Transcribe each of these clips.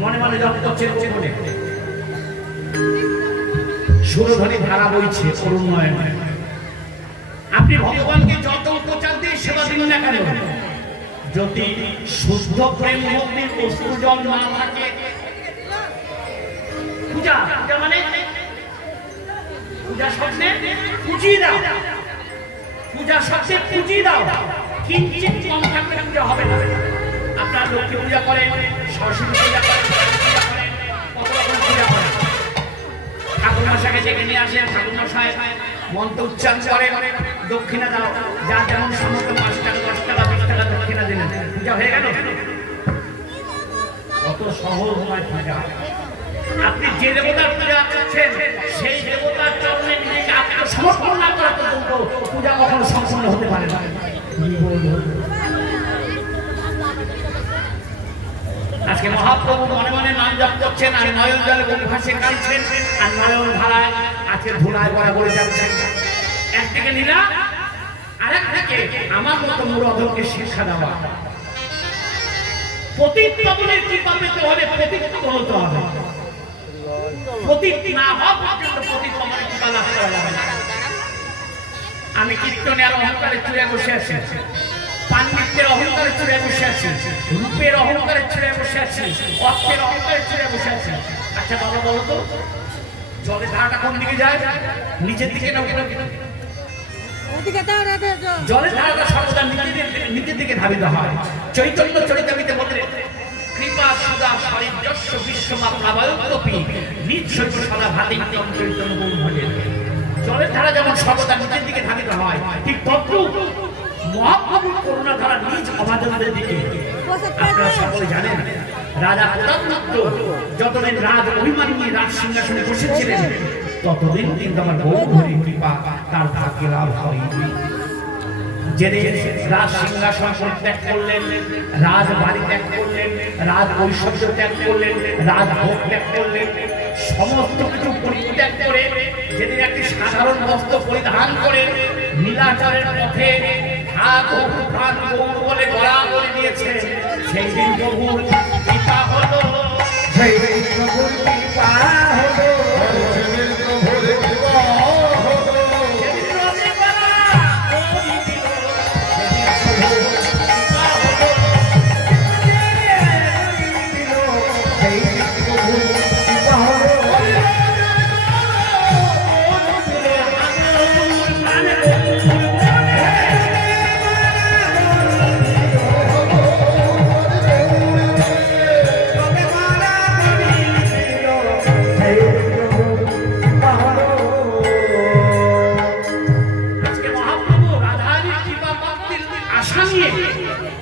মনে মনে জপ করছেন বলে সুরধ্বনি ধারা বইছে করুণ নয়নে। আপনি ভগবানকে যত উপচার দিয়ে সেবা দিন না কেন, যদি শুদ্ধ প্রেম ভক্তির অশ্রুজল না থাকে, পূজা পূজা মানে পূজা শব্দে পুঁজি দাও, পূজা শব্দে পুঁজি দাও, কিঞ্চিত কম থাকলে পূজা হবে না। আপনার লক্ষ্মী পূজা করেন, সরস্বতী পূজা করেন, কত রকম পূজা করেন। ঠাকুর মশাইকে ডেকে নিয়ে আসেন, ঠাকুর মশাই মন্ত্র উচ্চারণ করে দক্ষিণা দাও, যা যেমন সমস্ত 5 টাকা 10 টাকা 20 টাকা দক্ষিণা দিলেন, পূজা হয়ে গেল। কত সহজ নয় পূজা। আপনি যে দেবতার পূজা করছেন সেই দেবতার চরণে নিজেকে আত্মসমর্পণ না করা পর্যন্ত পূজা কখনো সম্পূর্ণ হতে পারে না। আজকে মহাপ্রভু মনে মনে নাম জপ করছেন আর নয়ন জলে বুক ভাসে কাঁদছেন, আর নয়ন ধারায় আজকে ধুলায় গড়া বলে যাচ্ছেন। একদিকে লীলা, আরেকদিকে আমার মতো মুরধকে শিক্ষা দেওয়া। পতিত পাবনের কৃপা পেতে হলে পতিত হতে হবে, পতিত না হওয়া পর্যন্ত পতিত পাবনের কৃপা লাভ করা যাবে না। আমি কীর্তনে আর অহংকারে চুড়ে বসে আছি, পাণ্ডিত্যের অহংকারে চুড়ে বসে আছি, রূপের অহংকারে চুড়ে বসে আছি, অর্থের অহংকারে চুড়ে বসে আছি। আচ্ছা বাবা বলো তো, জলের ধারাটা কোন দিকে যায়? নিচের দিকে না উপরের দিকে? জলের ধারাটা সর্বদা নিচের দিকে ধাবিত হয়। চৈতন্য চরিতামৃতে বললেন, কৃপা সুদা সারিযস্য বিশ্বমাপ্লাবয়পি নিজ শৈব সদা ভাতিত্যম চৈতন্য গুণ ভজেন। জলের ধারা যেমন সর্বদা নিচের দিকে ধাবিত হয়, ঠিক তদ্রূপ মহাপ্রভুর করুণা ধারা নিজ অভাজনদের দিকে। আপনারা সকলে জানেন, রাজা প্রতাপরুদ্র যতদিন রাজ অভিমান নিয়ে রাজ সিংহাসনে বসেছিলেন, ততদিন কিন্তু আমার গৌরহরির কৃপা তার ভাগ্যে লাভ হয়নি। যেদিন রাজ সিংহাসন পরিত্যাগ করলেন, রাজ বাড়ি ত্যাগ করলেন, রাজ ঐশ্বর্য ত্যাগ করলেন, রাজ ভোগ ত্যাগ করলেন, সমস্ত কিছু পরিত্যাগ করে যেদিন একটি সাধারণ বস্ত্র পরিধান করে নীলাচলের পথে প্রাণ গৌর বলে গলা বলে দিয়েছে, সেই দিন প্রভুর কৃপা হলো, সেই দিন প্রভুর কৃপা হলো।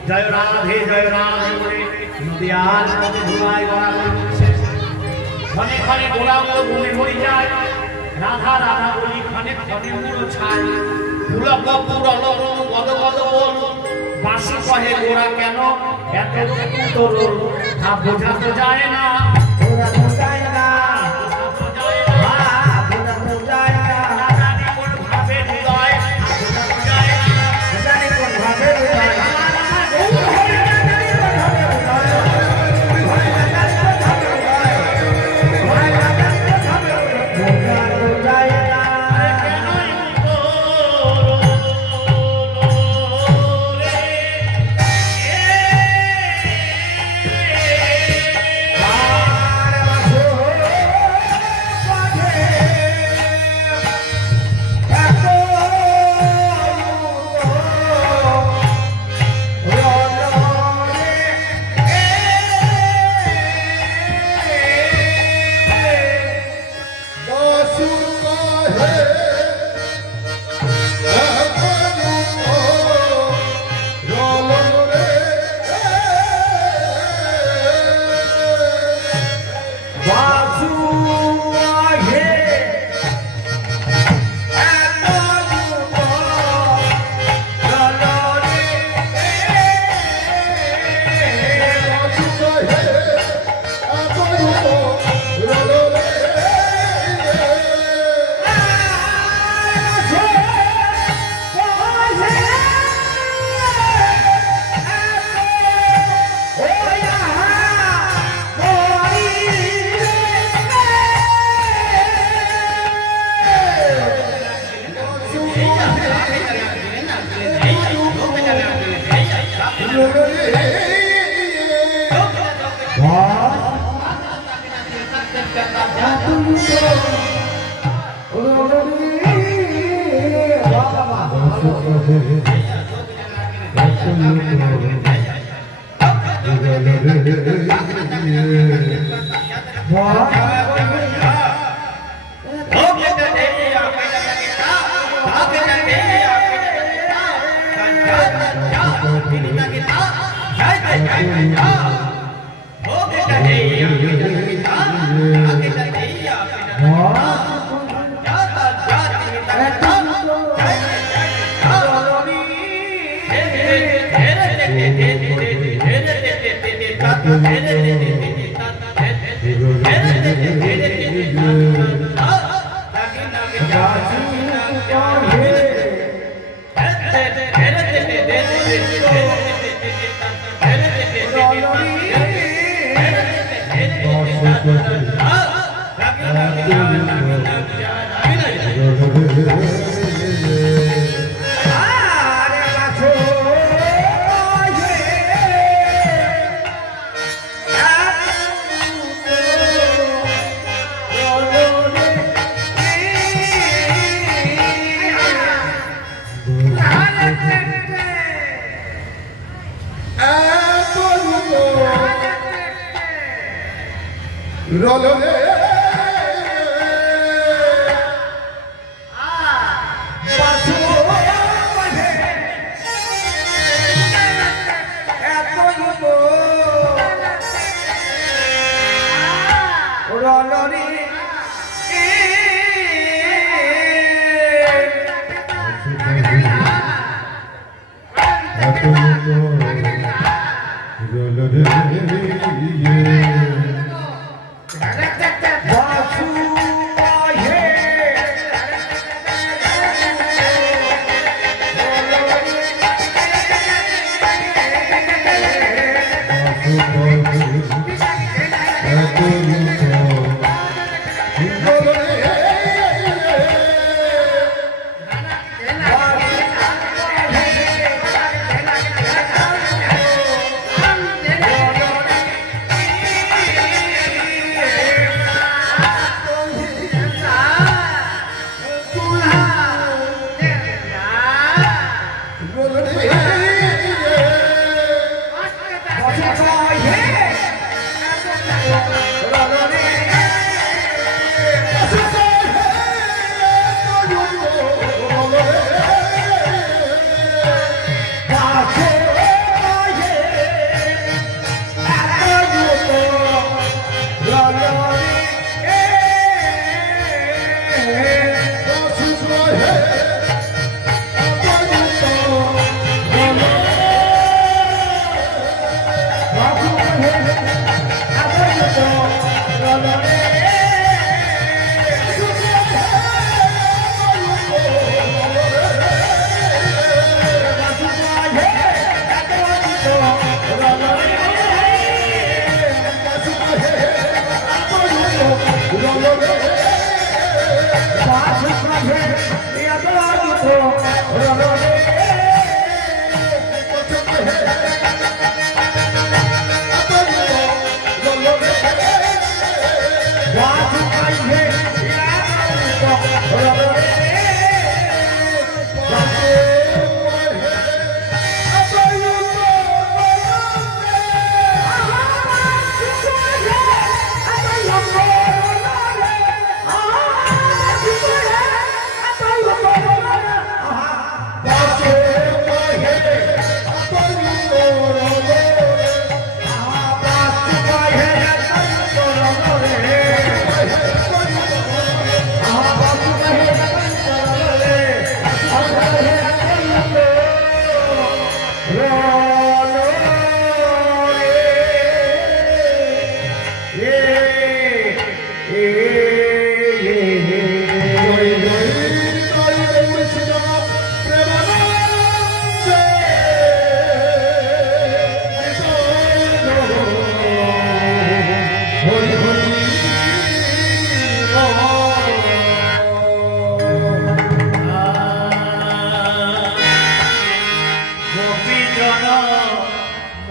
জয় রাধে জয় রাধে বলে নদিয়ার পথে ধুলায় গড়া বলছে, ক্ষণে ক্ষণে গোলাগুলো ঘুমে মরে যায়, রাধা রাধা বলি ক্ষণে ক্ষণে মুড়ো ছায়, পুরা কপুর অলরণ গদ গদ বল, বাঁশি কহে গোড়া কেন এত তরুণ, তা বোঝাতে যায় না, বোঝাতে যায় না, বোঝাতে যায় না, জানি কোন ভাবে হৃদয়, বোঝাতে যায় না, জানি কোন ভাবে হৃদয়।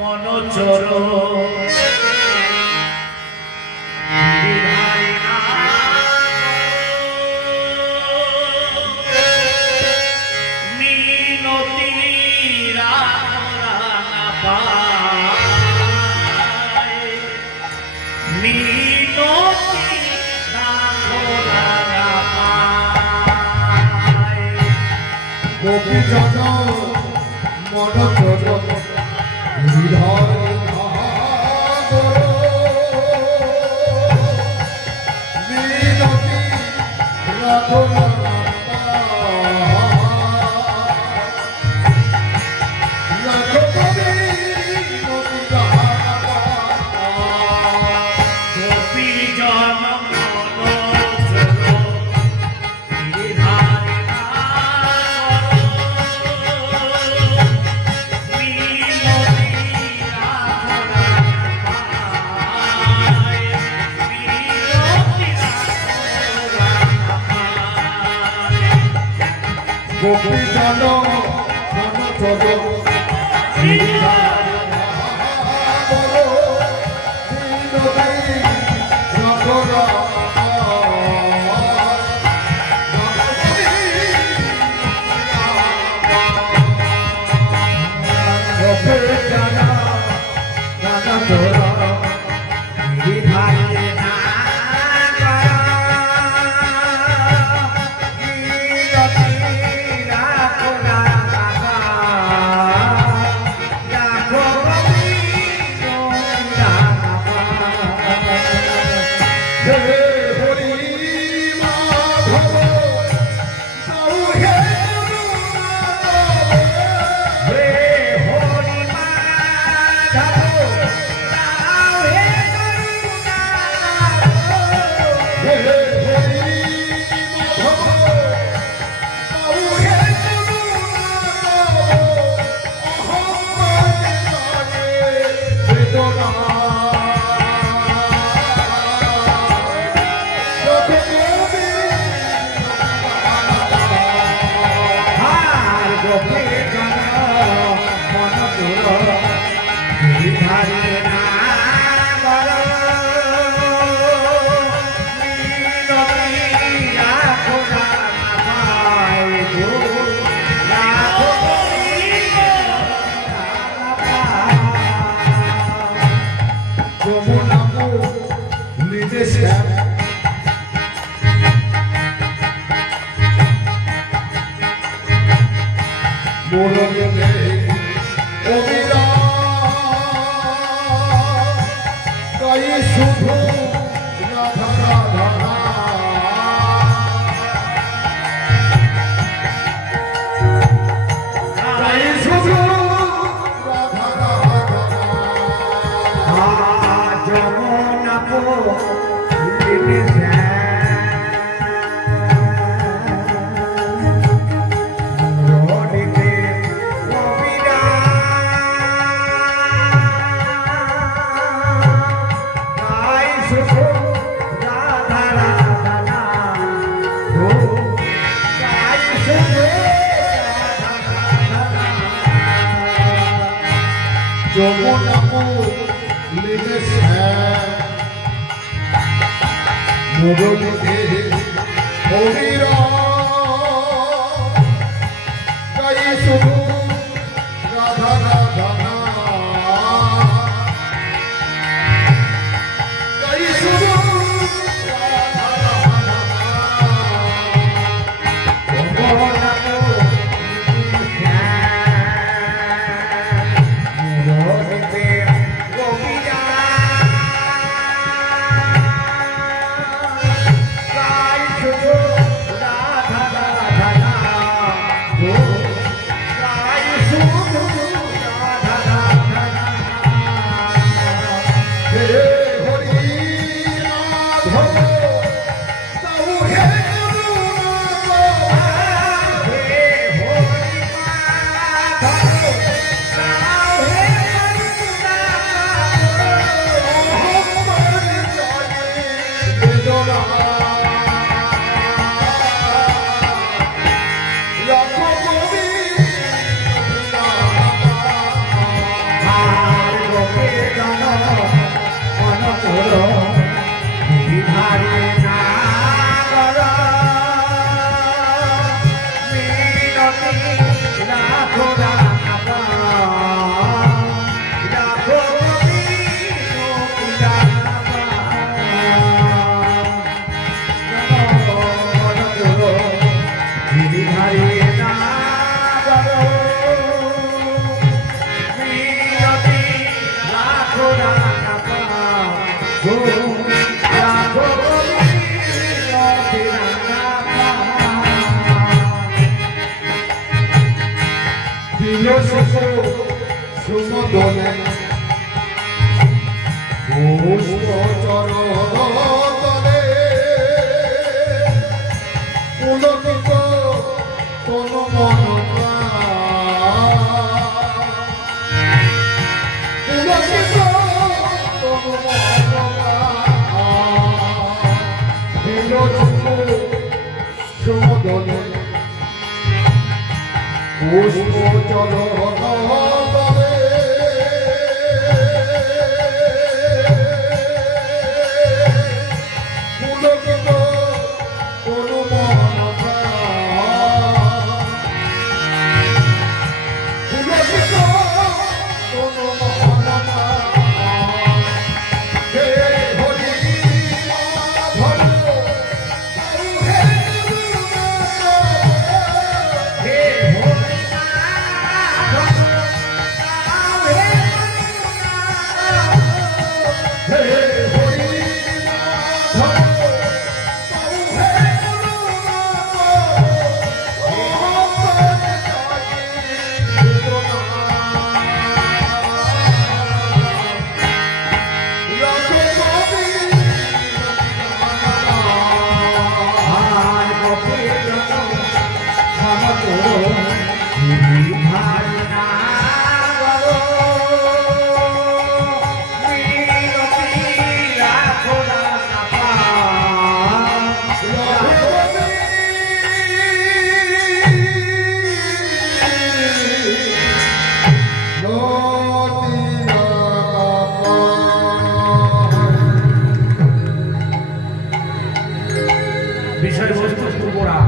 মনোচর গোপী জন মন চর হৃদয় মিনতি রাখো গোপী জন মন চর শুধু রাধা রাধা শুধু রাধা রাধা যমুনা যমুনা লিনে মুরলিতে হরিরা গাই শুধু রাধা রাধা গাই শুধু রাধা রাধা রাখা পাবো রাখো দিল সুমদনে পুষ্প চরণে পুলকিত কোন মন পুলকিত কোন দিল সুমদনে পুষ্প চরণে পুলকিত কোন মন পুলকিত কোন মন হে হরি মাধব হে হে হরি হে হরি মাধব হে আর কবে সমতো ভাই না গো মিনতি রাখো রাখা পাবো বিষয়বস্তু পূর্বরাগ।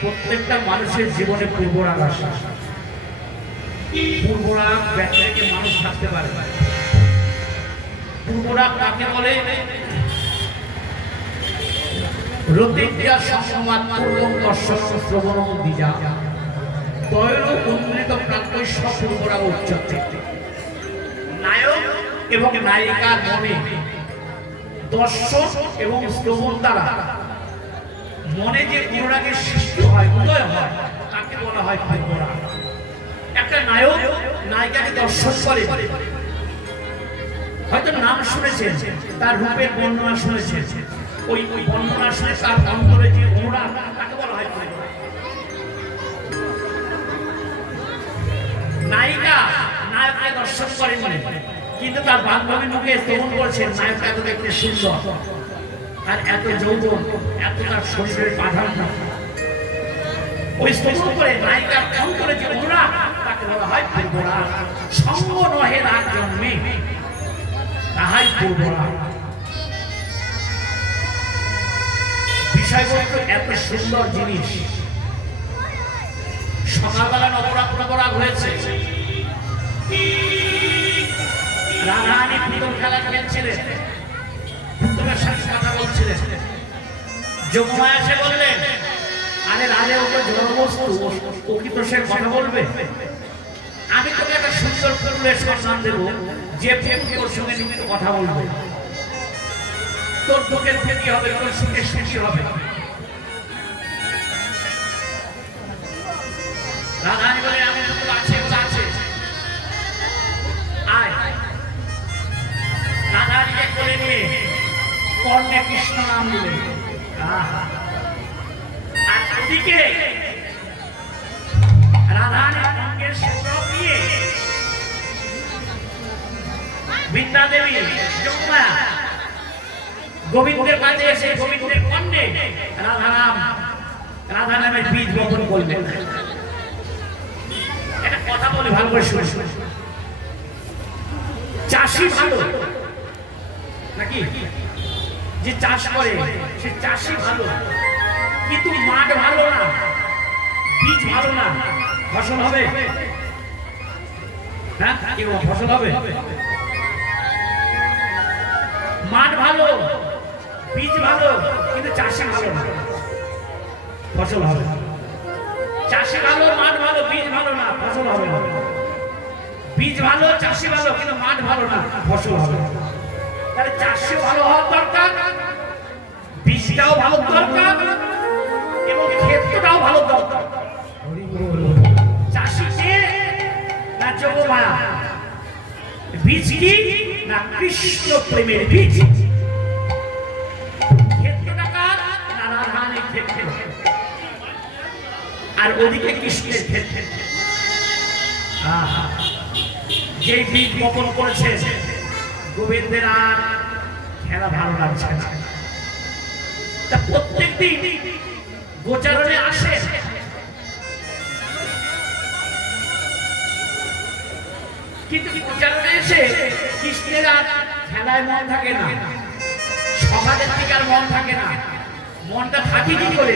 প্রত্যেকটা মানুষের জীবনে পূর্বরাগ আসে। পূর্বরাগ ব্যক্তিকে মানুষ থাকতে পারে। পূর্বরাগ কাকে বলে? রতিক্রিয়া সংসমাত পূর্বং দর্শন শ্রবণং দ্বিজা তৈর উন্নৃত প্রাত্যস্য পূর্বরাগ উচ্চতে। নায়ক এবং নায়িকার মনে দর্শন এবং শ্রবণ দ্বারা মনে যে অনুরাগের সৃষ্টি হয়, উদয় হয়, তাকে বলা হয় পূর্বরাগ। একটা নায়ক নায়িকাকে দর্শন করে, হয়তো নাম শুনেছেন, তার রূপের বর্ণনা শুনেছেন, ওই বর্ণনা শুনে তার অন্তরে যে অনুরাগ, তাকে বলা হয় পূর্বরাগ। নায়িকা নায়ককে দর্শন করেন কিন্তু তার বান্ধবীর মুখে শ্রবণ করেছেন নায়ক এত দেখতে সুন্দর আর এত যৌবন, এত তার শরীরের প্রাধান্য, ওই শ্রবণ করে নায়িকার অন্তরে যে অনুরাগ, তাকে বলা হয় পূর্বরাগ। সঙ্গ নহে রাগ জন্মে, তাহাই পূর্বরাগ। বিষয়বস্তু এত সুন্দর জিনিস। সকালবেলা নবরাগ হয়েছে, রাধারানী পুতুল খেলা খেলছিলেন, পুতুলের সাথে কথা বলছিলেন। যোগমা এসে বললেন, আরে রাজা ওকে জড়বস্তু, ও কি তো সে কথা বলবে? আমি তোকে একটা সুন্দর পুতুলের নাম দেবো, যে তোর সঙ্গে নিয়মিত কথা বলবে, তোর বুকের ফেটি হবে, তোর সঙ্গে সুখী হবে। রাধারানী বলে, আমি পুতুল আছে, আছে, আয়। রাধারানীকে কোলে নিয়ে কর্ণে কৃষ্ণ নাম দিলেন। আর ওদিকে রাধারানীর অঙ্গের সৌরভ দিয়ে বৃন্দা দেবী যমুনা গোবিন্দের কাছে এসে গোবিন্দের কর্ণে রাধা নামের বীজ বপন করলেন। একটা কথা বলে ভালো করে শুনে, চাষি ভালো নাকি? যে চাষ করে সে চাষি ভালো, কিন্তু মাঠ ভালো না, বীজ ভালো না, ফসল হবে? হ্যাঁ, কি ফসল হবে? মাঠ ভালো, বীজ ভালো, কিন্তু চাষি ভালো না, ফসল হবে? চাষি ভালো, মাঠ ভালো, বীজ ভালো না, ফসল হবে না। বীজ ভালো, চাষি ভালো, কিন্তু মাঠ ভালো না, ফসল হবে। তাহলে চাষি ভালো হওয়ার দরকার, বীজটাও ভালো দরকার, এবং ক্ষেত্রটাও ভালো দরকার। চাষি কে না যোগমায়া, বীজ কি না কৃষ্ণ প্রেমের বীজ, ক্ষেত্রটা কার না রাধারানীর ক্ষেত্র, আর ওদিকে কৃষ্ণের ক্ষেত্র। যে বীজ বপন করেছে গোবিন্দের আর খেলা ভালো লাগছে না। তা প্রত্যেক দিন গোচারণে আসে, কিন্তু গোচারণে এসে কৃষ্ণের আর খেলায় মন থাকে না, সমাজের দিকে আর মন থাকে না। মনটা থাকে কি করে?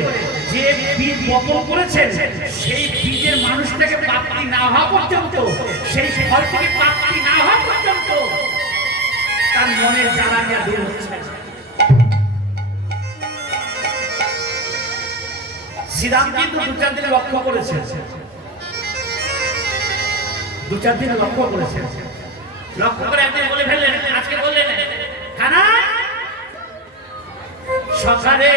যে বীজ বপন করেছেন সেই বীজের মানুষটাকে প্রাপ্তি না হওয়া পর্যন্ত, সেই ফল থেকে প্রাপ্তি না হওয়া পর্যন্ত তার মনের জ্বালা নিয়ে দূর হচ্ছে। শ্রীরাম কিন্তু 2-4 দিন লক্ষ্য করেছে, 2-4 দিন লক্ষ্য করেছে, লক্ষ্য করে একদিন বলে ফেললেন, আজকে বললেন কানাই সকালে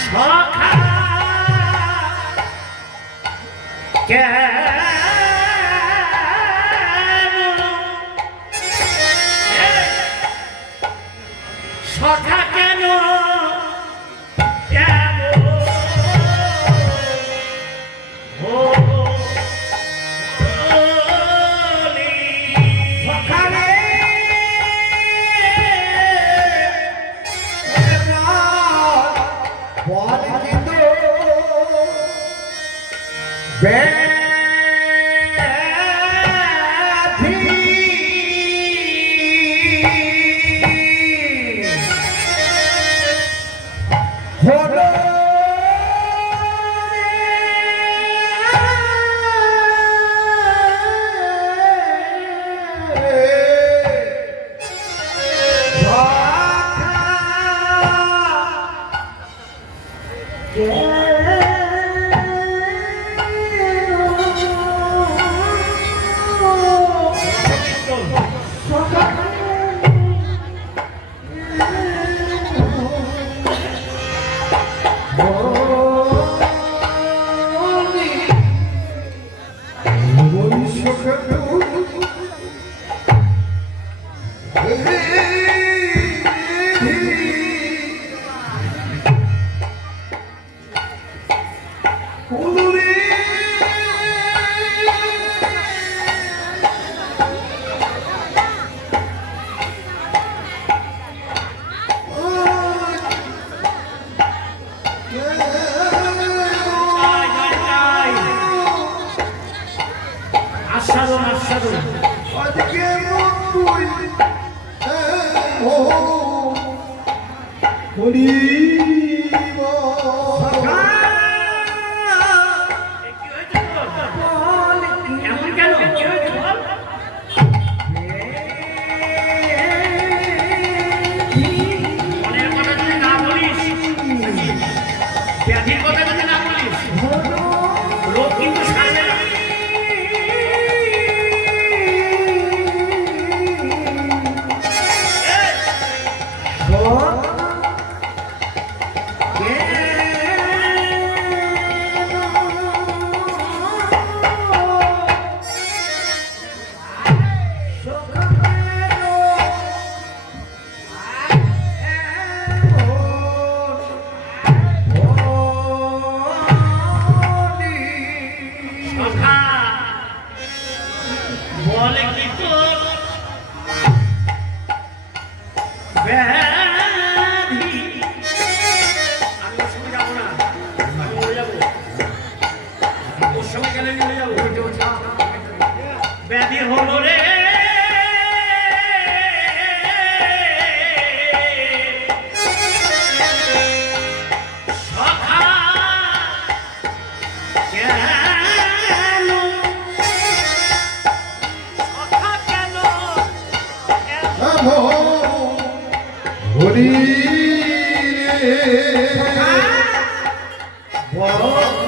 সখা কেন সখা কেন আস্বাদন আস্বাদন আজকে তুই হরি এমন কেন কি হয়েছে বল মনের কথা যদি না বলিস ব্যাধির কথা যদি না বলিস রোগ কিন্তু সারবে না বলে কি তোর ব্যাধি আমি ওর সঙ্গে যাবো না আমি উড়ে যাবো ওর সঙ্গে গেলে উড়ে যাবো ব্যাধি হলো রে সখা হরি বড়